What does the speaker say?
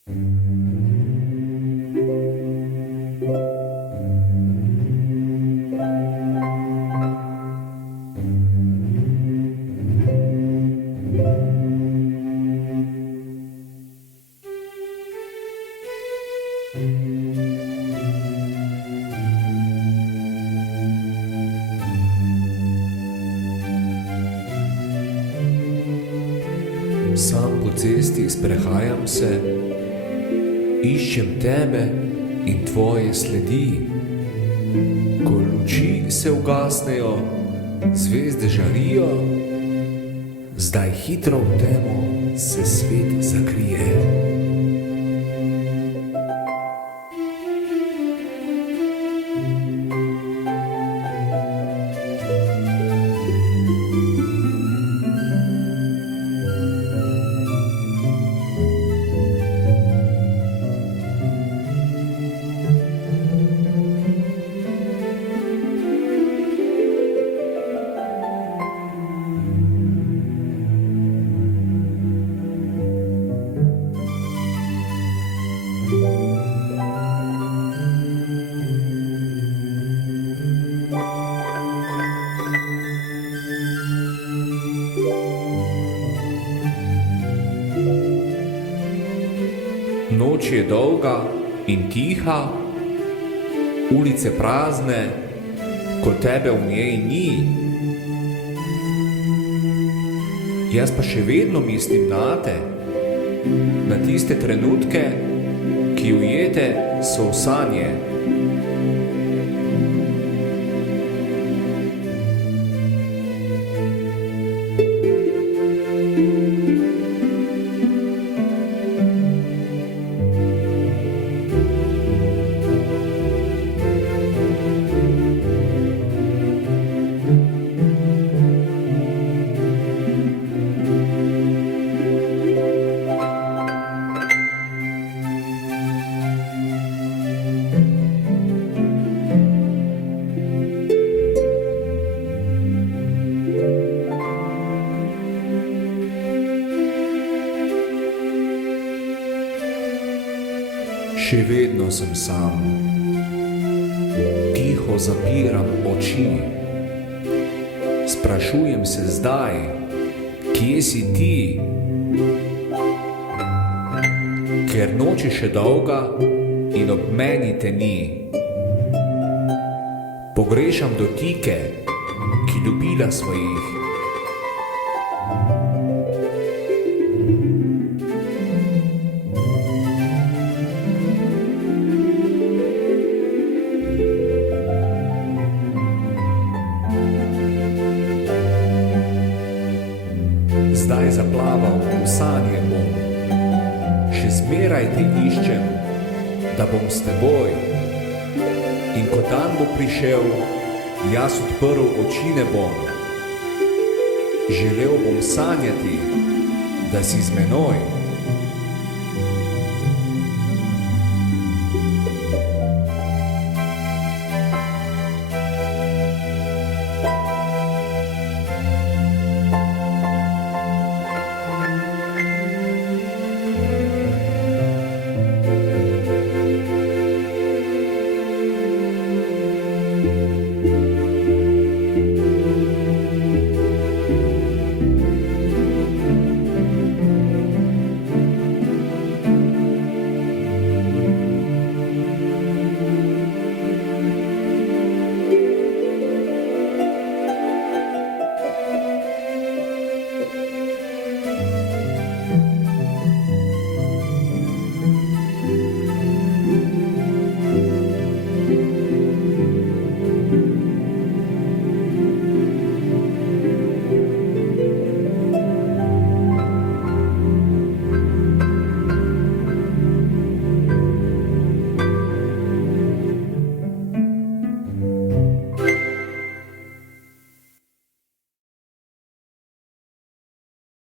Sam po cesti sprehajam se, iščem tebe in tvoje sledi. Ko luči se ugasnejo, zvezde žarijo, zdaj hitro v temo se svet zakrije. Noč je dolga in tiha, ulice prazne, ko tebe v njej ni. Jaz pa še vedno mislim nate, na tiste trenutke, ki ujete so v sanje. Še vedno sem sam, tiho zapiram oči. Sprašujem se zdaj, kje si ti? Ker noč je še dolga in ob meni te ni. Pogrešam dotike, ki ljubila svojih. Zdaj zaplaval v sanje bom, še zmeraj te iščem, da bom s teboj. In ko dan bo prišel, jaz odprl oči ne bom. Želel bom sanjati, da si z menoj.